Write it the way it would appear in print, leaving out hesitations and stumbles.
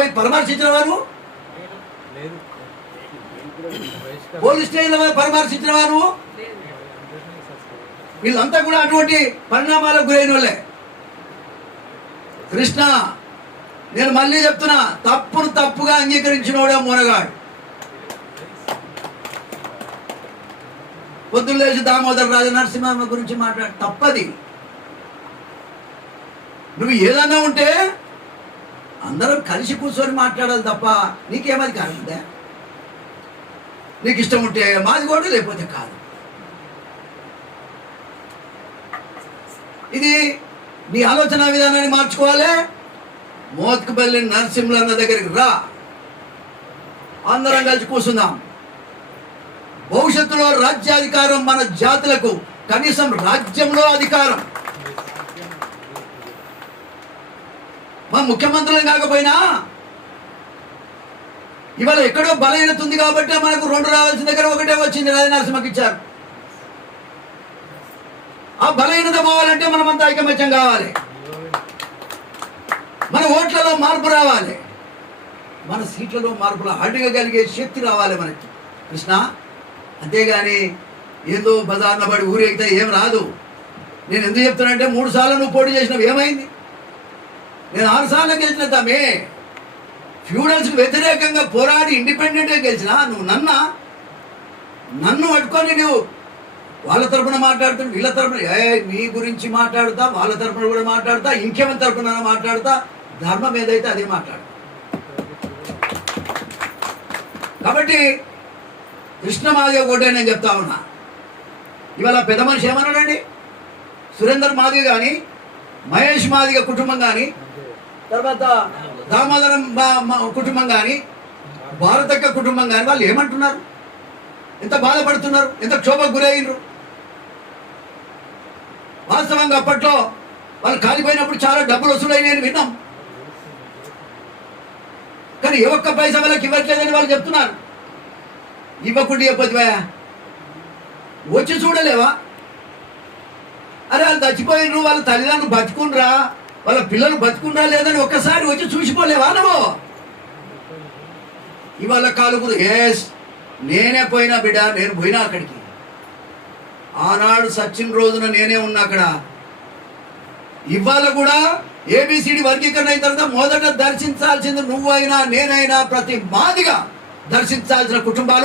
పోయి పరామర్శించినవా నువ్వు? పోలీస్ స్టేషన్లో పోయి పరామర్శించినవా నువ్వు? వీళ్ళంతా కూడా అటువంటి పరిణామాలకు గురైన వాళ్ళే. కృష్ణ, నేను మళ్ళీ చెప్తున్నా, తప్పును తప్పుగా అంగీకరించినోడే మునగాడు. పొద్దున్న లేచి దామోదర్ రాజ నరసింహ గురించి మాట్లాడు, తప్పది. నువ్వు ఏదన్నా ఉంటే అందరం కలిసి కూర్చొని మాట్లాడాలి తప్ప నీకేమది కాదు. నీకు ఇష్టం ఉంటే మాది కూడా, లేకపోతే కాదు. ఇది నీ ఆలోచన విధానాన్ని మార్చుకోవాలి. మోత్కుపల్లి నరసింహులన్న దగ్గరికి రా, అందరం కలిసి కూర్చుందాం. భవిష్యత్తులో రాజ్యాధికారం మన జాతులకు, కనీసం రాజ్యంలో అధికారం. మా ముఖ్యమంత్రులు కాకపోయినా ఇవాళ ఎక్కడో బలహీనత ఉంది కాబట్టి మనకు 2 రావాల్సిన దగ్గర 1 వచ్చింది. రాజ నరసింహకి ఇచ్చారు. ఆ బలహీనత పోవాలంటే మనమంతా ఐకమత్యం కావాలి. మన ఓట్లలో మార్పు రావాలి, మన సీట్లలో మార్పులు అడగగలిగే శక్తి రావాలి మనకి. కృష్ణ, అంతేగాని ఏదో బజార్న పడి ఊరేగితే ఏం రాదు. నేను ఎందుకు చెప్తానంటే 3 సార్లు నువ్వు పోటీ చేసినావు, ఏమైంది? నేను 6 సార్లు గెలిచిన తమ్మే. ఫ్యూడల్స్కి వ్యతిరేకంగా పోరాడి ఇండిపెండెంట్గా గెలిచినా నువ్వు నన్ను పట్టుకొని నువ్వు వాళ్ళ తరపున మాట్లాడుతున్నా, వీళ్ళ తరపున నీ గురించి మాట్లాడుతా, వాళ్ళ తరపున కూడా మాట్లాడుతా, ఇంకేమైనా తరపున మాట్లాడుతా. ధర్మం ఏదైతే అదే మాట్లాడు. కాబట్టి కృష్ణ మాదిగ ఒకటే నేను చెప్తా ఉన్నా. ఇవాళ పెద్ద మనిషి ఏమన్నాడండి? సురేందర్ మాదిగ కానీ, మహేష్ మాదిగ కుటుంబం కానీ, తర్వాత దామోదరం కుటుంబం కానీ, భారతక్క కుటుంబం కానీ వాళ్ళు ఏమంటున్నారు? ఎంత బాధపడుతున్నారు, ఎంత క్షోభకు గురయ్యారు. వాస్తవంగా అప్పట్లో వాళ్ళు కాలిపోయినప్పుడు చాలా డబ్బులు వసూలైనాయని విన్నాం. కానీ ఏ ఒక్క పైసా వాళ్ళకి ఇవ్వట్లేదని వాళ్ళు చెప్తున్నారు. ఇవ్వకుండా చెప్పొద్దువా, వచ్చి చూడలేవా? అరే వాళ్ళు చచ్చిపోయినరు, వాళ్ళ తల్లిదండ్రులు బతుకునరా, వాళ్ళ పిల్లలు బతుకునరా లేదని ఒక్కసారి వచ్చి చూసిపోలేవా నువ్వు? ఇవాళ కాలుగురు నేనే పోయినా బిడ్డ, నేను పోయినా అక్కడికి. ఆనాడు సచిన్ రోజున నేనే ఉన్నా అక్కడ. ఇవాళ కూడా ఏబిసిడి వర్గీకరణ అయిన తర్వాత మొదట దర్శించాల్సింది నువ్వైనా నేనైనా ప్రతి మాదిగా దర్శించాల్సిన కుటుంబాలు